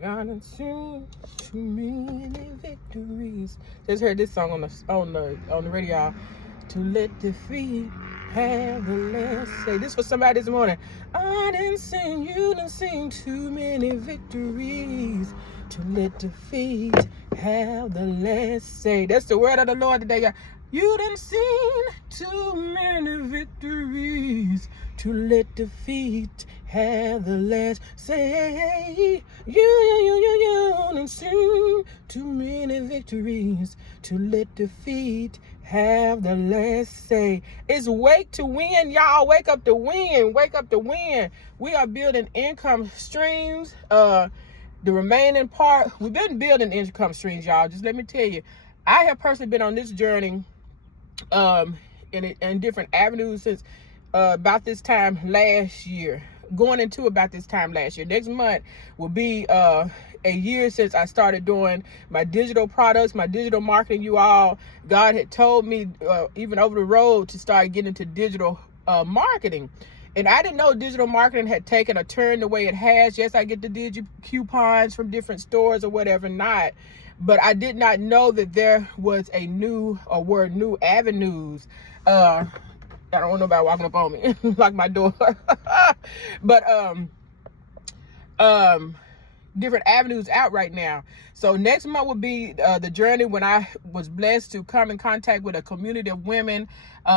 God has seen too many victories. Just heard this song on the radio. To let defeat have the last say. This for somebody this morning. I didn't sing, you didn't sing too many victories. To let defeat have the last say. That's the word of the Lord today, y'all. You didn't sing too many victories. To let defeat have the last say. You didn't sing too many victories. To let defeat have the last say. It's wake to win, y'all. Wake up to win. Wake up to win. We are building income streams. The remaining part, we've been building income streams, y'all. Just let me tell you, I have personally been on this journey in different avenues since about this time last year. Going into about this time last year. Next month will be a year since I started doing my digital products, my digital marketing, you all. God had told me even over the road to start getting into digital marketing. And I didn't know digital marketing had taken a turn the way it has. Yes, I get the digi coupons from different stores or whatever not. But I did not know that there was a new avenues. I don't want nobody walking up on me like my door. But different avenues out right now. So next month will be the journey when I was blessed to come in contact with a community of women,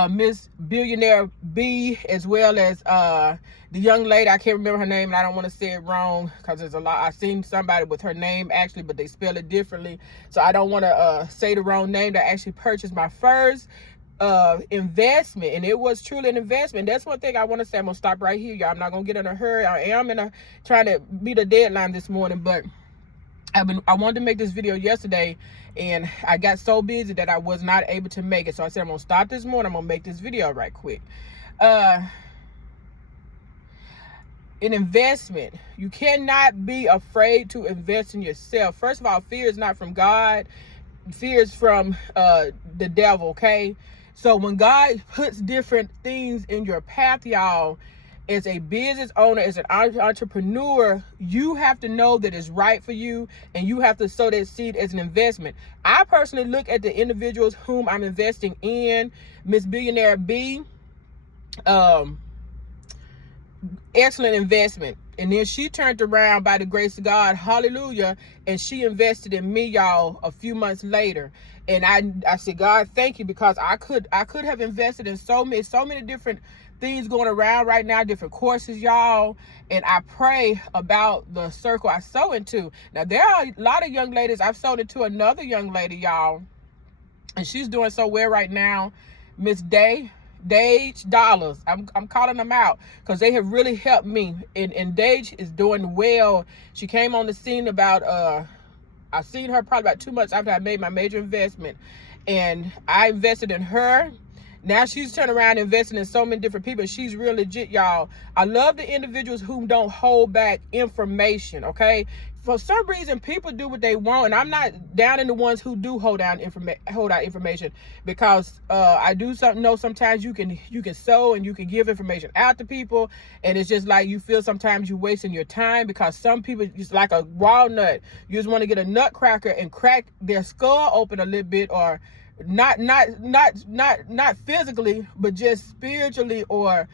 Miss Billionaire B, as well as the young lady, I can't remember her name and I don't want to say it wrong because there's a lot. I've seen somebody with her name actually, but they spell it differently. So I don't want to say the wrong name. That actually purchased my first investment, and it was truly an investment. That's one thing I want to say. I'm gonna stop right here, y'all. I'm not gonna get in a hurry. I am trying to beat a deadline this morning, but I wanted to make this video yesterday and I got so busy that I was not able to make it. So I said I'm gonna stop this morning. I'm gonna make this video right quick. An investment. You cannot be afraid to invest in yourself. First of all, fear is not from God. Fear is from the devil, okay? So when God puts different things in your path, y'all, as a business owner, as an entrepreneur, you have to know that it's right for you and you have to sow that seed as an investment. I personally look at the individuals whom I'm investing in. Miss Billionaire B, excellent investment. And then she turned around by the grace of God, hallelujah, and she invested in me, y'all, a few months later. And I said, God, thank you, because I could have invested in so many different things going around right now, different courses, y'all. And I pray about the circle I sow into. Now, there are a lot of young ladies. I've sold into another young lady, y'all, and she's doing so well right now, Miss Dage Dollars. I'm calling them out because they have really helped me. And Dage is doing well. She came on the scene about I seen her probably about 2 months after I made my major investment, and I invested in her. Now she's turned around investing in so many different people. She's real legit, y'all. I love the individuals who don't hold back information, okay? For some reason, people do what they want, and I'm not down in the ones who do hold out information, because I do know sometimes you can sow and you can give information out to people, and it's just like you feel sometimes you're wasting your time, because some people just like a walnut. You just want to get a nutcracker and crack their skull open a little bit, or not physically, but just spiritually, or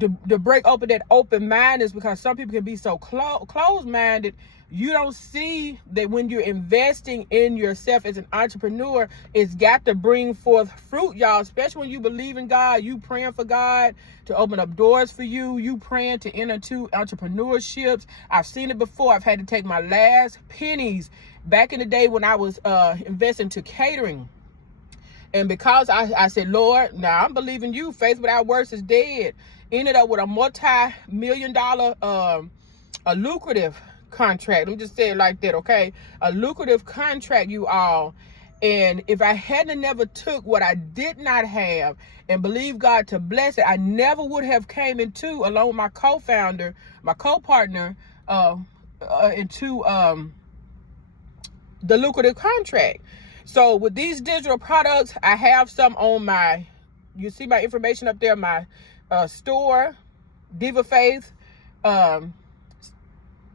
to break open that open mindedness, because some people can be so closed-minded. You don't see that when you're investing in yourself as an entrepreneur, it's got to bring forth fruit, y'all, especially when you believe in God. You praying for God to open up doors for you. You praying to enter into entrepreneurships. I've seen it before. I've had to take my last pennies back in the day when I was investing to catering. And because I said, Lord, now I'm believing you. Faith without works is dead. Ended up with a multi-million-dollar, a lucrative contract. Let me just say it like that, okay? A lucrative contract, you all. And if I hadn't never took what I did not have and believe God to bless it, I never would have came into, along with my co-founder, my co-partner, into the lucrative contract. So with these digital products, I have some on my, you see my information up there, my store, DIVA Faith,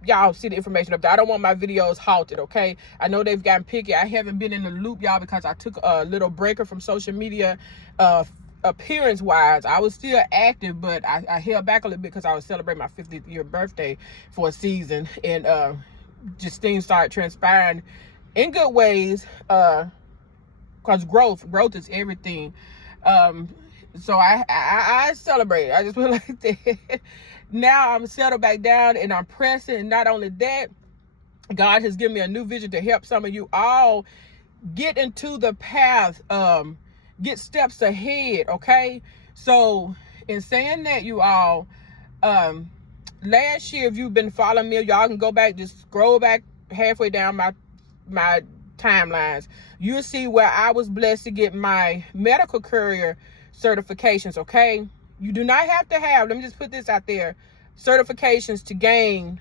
y'all see the information up there. I don't want my videos halted, okay? I know they've gotten picky. I haven't been in the loop, y'all, because I took a little breaker from social media appearance wise. I was still active, but I held back a little bit because I was celebrating my 50th year birthday for a season, and just things started transpiring in good ways, because growth is everything. So I celebrate. I just put it like that. Now I'm settled back down and I'm pressing. And not only that, God has given me a new vision to help some of you all get into the path, get steps ahead, okay? So in saying that, you all, last year, if you've been following me, y'all can go back, just scroll back halfway down my timelines. You'll see where I was blessed to get my medical courier certifications, okay? You do not have to have, let me just put this out there, certifications to gain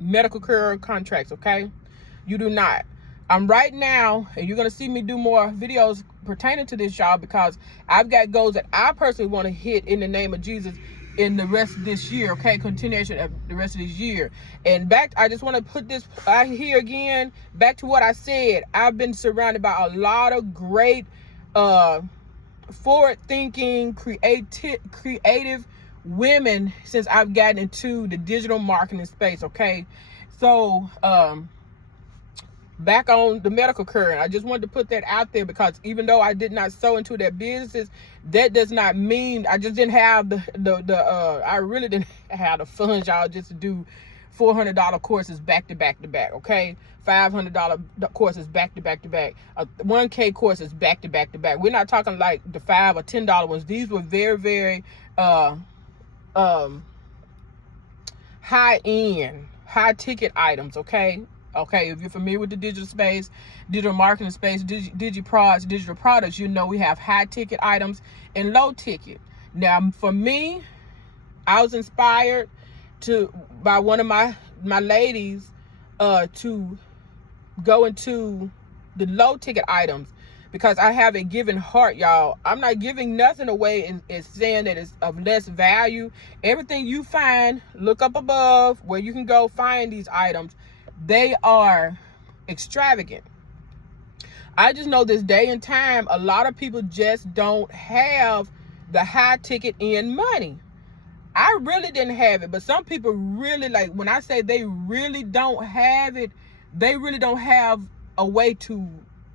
medical courier contracts, okay? You do not. I'm right now, and you're going to see me do more videos pertaining to this, y'all, because I've got goals that I personally want to hit in the name of Jesus in the rest of this year, okay? Continuation of the rest of this year. And back, I just want to put this out here again, back to what I said. I've been surrounded by a lot of great, forward-thinking, creative women since I've gotten into the digital marketing space, okay? So, back on the medical courier, I just wanted to put that out there, because even though I did not sow into their businesses, that does not mean I just didn't have I really didn't have the funds, y'all, just to do $400 courses back to back to back, okay? $500 courses back to back to back, $1K courses back to back to back. We're not talking like the $5 or $10 ones. These were very, very high end, high ticket items, okay? Okay, if you're familiar with the digital space, digital marketing space, digital products, you know we have high ticket items and low ticket. Now, for me, I was inspired by one of my ladies to go into the low ticket items, because I have a giving heart, y'all. I'm not giving nothing away and saying that it's of less value. Everything you find, look up above where you can go find these items. They are extravagant. I just know this day and time, a lot of people just don't have the high ticket end money. I really didn't have it, but some people really, like, when I say they really don't have it, they really don't have a way to,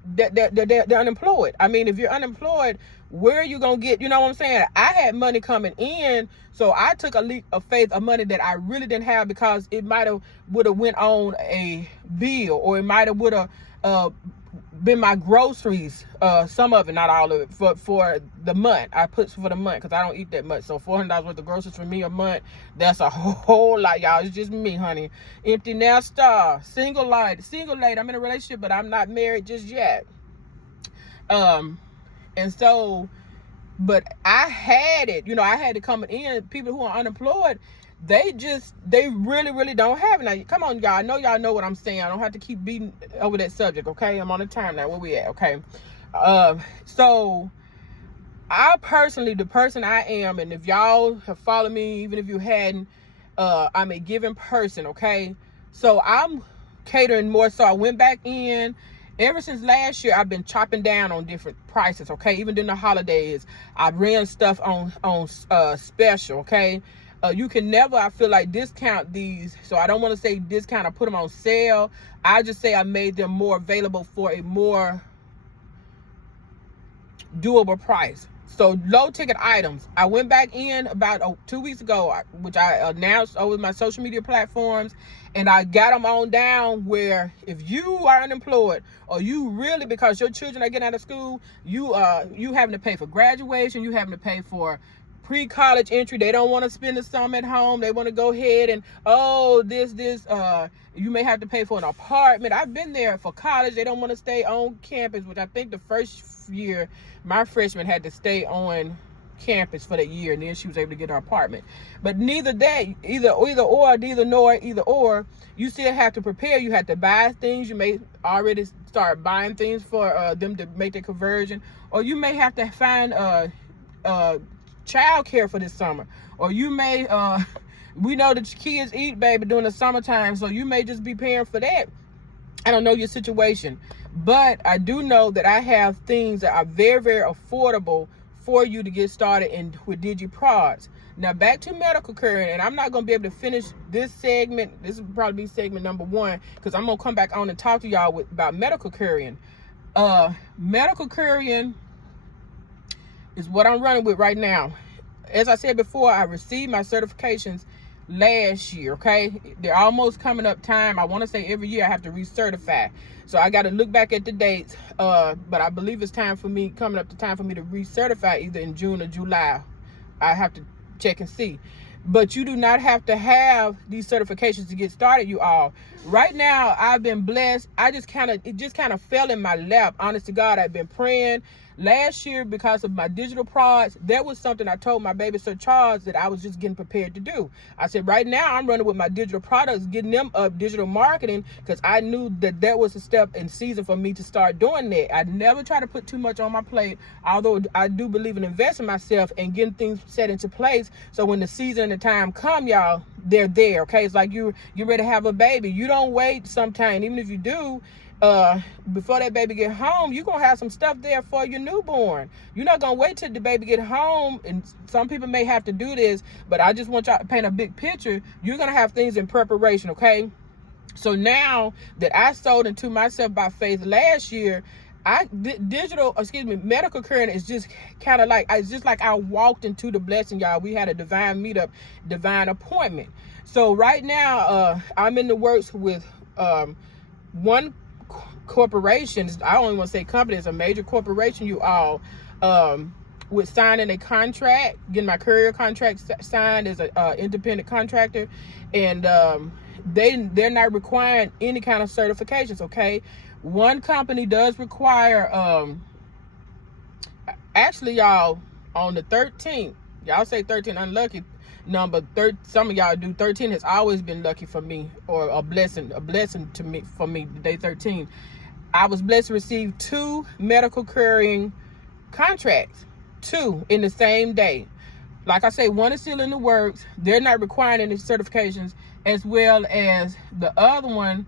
they're unemployed. I mean, if you're unemployed, where are you going to get, you know what I'm saying? I had money coming in, so I took a leap of faith of money that I really didn't have, because it would have went on a bill, or it would have been my groceries, some of it, not all of it, for the month. I put for the month because I don't eat that much. So $400 worth of groceries for me a month, that's a whole lot, y'all. It's just me, honey. Empty nester, single lady. I'm in a relationship, but I'm not married just yet. And so, but I had it, I had it coming in. People who are unemployed, they really, really don't have it. Now, come on, y'all. I know y'all know what I'm saying. I don't have to keep beating over that subject, okay? I'm on the time now. Where we at, okay? So, I personally, the person I am, and if y'all have followed me, even if you hadn't, I'm a giving person, okay? So, I'm catering more. So, I went back in. Ever since last year, I've been chopping down on different prices, okay? Even during the holidays, I ran stuff on special, okay? You can never, I feel like, discount these. So I don't want to say discount or put them on sale. I just say I made them more available for a more doable price. So low ticket items, I went back in about 2 weeks ago, which I announced over my social media platforms, and I got them on down where if you are unemployed, or you really, because your children are getting out of school, you having to pay for graduation, you having to pay for pre-college entry. They don't want to spend the summer at home. They want to go ahead and, you may have to pay for an apartment. I've been there for college. They don't want to stay on campus, which I think the first year, my freshman had to stay on campus for that year, and then she was able to get her apartment. But neither or, you still have to prepare. You have to buy things. You may already start buying things for them to make the conversion, or you may have to find child care for this summer, or you may We know that kids eat, baby, during the summertime, so you may just be paying for that. I don't know your situation, but I do know that I have things that are very, very affordable for you to get started with DigiProds. Now back to medical courier, and I'm not going to be able to finish this segment. This will probably be segment number 1, because I'm going to come back on and talk to y'all about medical couriering. Medical couriering is what I'm running with right now. As I said before, I received my certifications last year, okay? They're almost coming up time. I want to say every year I have to recertify. So I got to look back at the dates, but I believe it's time for me, coming up to time for me to recertify either in June or July. I have to check and see. But you do not have to have these certifications to get started, you all. Right now, I've been blessed. It just kind of fell in my lap. Honest to God, I've been praying. Last year, because of my digital products, that was something I told my baby Sir Charles that I was just getting prepared to do. I said, right now, I'm running with my digital products, getting them up, digital marketing, because I knew that was a step in season for me to start doing that. I never try to put too much on my plate, although I do believe in investing myself and getting things set into place. So when the season and the time come, y'all, they're there, okay? It's like you're ready to have a baby. You don't wait sometime, even if you do, before that baby get home, you're gonna have some stuff there for your newborn. You're not gonna wait till the baby get home. And some people may have to do this, but I just want y'all to paint a big picture. You're gonna have things in preparation, okay? So now that I sold into myself by faith last year, medical courier is just kind of like, it's just like I walked into the blessing, y'all. We had a divine meetup, divine appointment. So right now, I'm in the works with one corporations. I don't even want to say company. It's a major corporation, you all, with signing a contract, getting my courier contract signed as an independent contractor, and they're not requiring any kind of certifications, okay? One company does require, actually, y'all, on the 13th, y'all say 13 unlucky number, some of y'all do. 13 has always been lucky for me, or a blessing to me, for me, day 13. I was blessed to receive 2 medical couriering contracts, 2 in the same day. Like I say, one is still in the works. They're not requiring any certifications, as well as the other one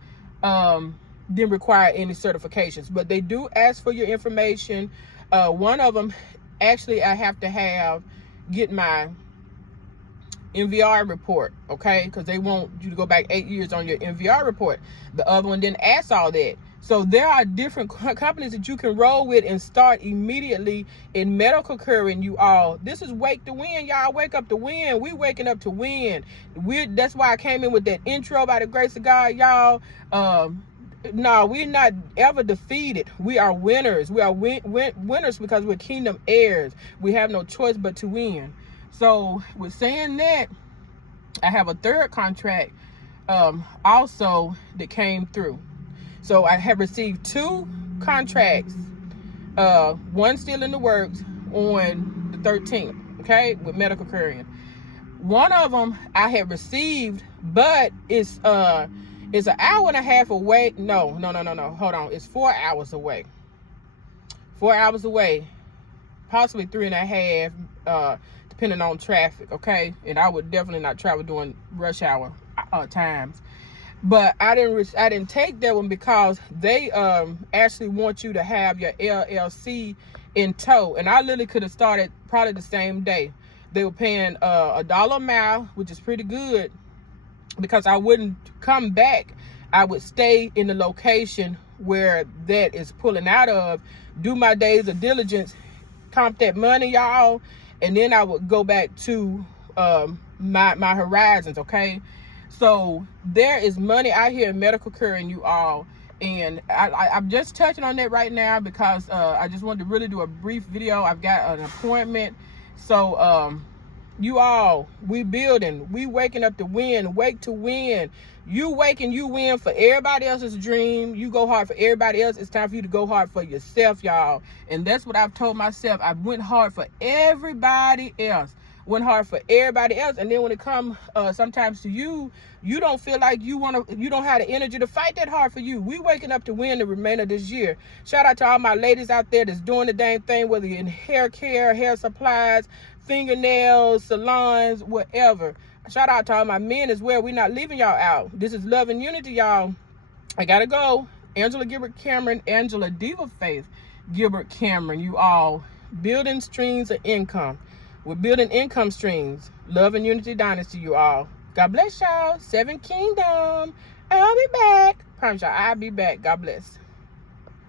didn't require any certifications, but they do ask for your information. One of them, actually, I have to get my MVR report, okay? Because they want you to go back 8 years on your MVR report. The other one didn't ask all that. So there are different companies that you can roll with and start immediately in medical couriering, you all. This is wake to win, y'all. Wake up to win. We waking up to win. That's why I came in with that intro, by the grace of God, y'all. No, we're not ever defeated. We are winners. We are winners because we're kingdom heirs. We have no choice but to win. So with saying that, I have a 3rd contract also that came through. So I have received 2 contracts, one still in the works, on the 13th, okay, with medical couriering. One of them I have received, but it's an hour and a half away. No, hold on, it's 4 hours away. 4 hours away, possibly 3.5, depending on traffic, okay? And I would definitely not travel during rush hour times. But I didn't take that one because they actually want you to have your LLC in tow, and I literally could have started probably the same day. They were paying $1 a mile, which is pretty good, because I wouldn't come back. I would stay in the location where that is pulling out of, do my days of diligence, comp that money, y'all, and then I would go back to my horizons, okay? So there is money out here in medical couriering, you all, and I'm just touching on that right now because I just wanted to really do a brief video. I've got an appointment. So you all, we building, we waking up to win, wake to win. You waking, you win for everybody else's dream. You go hard for everybody else. It's time for you to go hard for yourself, y'all. And that's what I've told myself. I went hard for everybody else. Went hard for everybody else, and then when it comes sometimes to you don't feel like you don't have the energy to fight that hard for you. We waking up to win the remainder of this year. Shout out to all my ladies out there that's doing the dang thing, whether you're in hair care, hair supplies, fingernails, salons, whatever. Shout out to all my men as well. We're not leaving y'all out. This is love and unity, y'all. I gotta go. Angela Gilbert Cameron, Angela Diva Faith Gilbert Cameron, you all. Building streams of income. We're building income streams. Love and Unity Dynasty, you all. God bless y'all. 7 Kingdom. I'll be back. Promise y'all, I'll be back. God bless.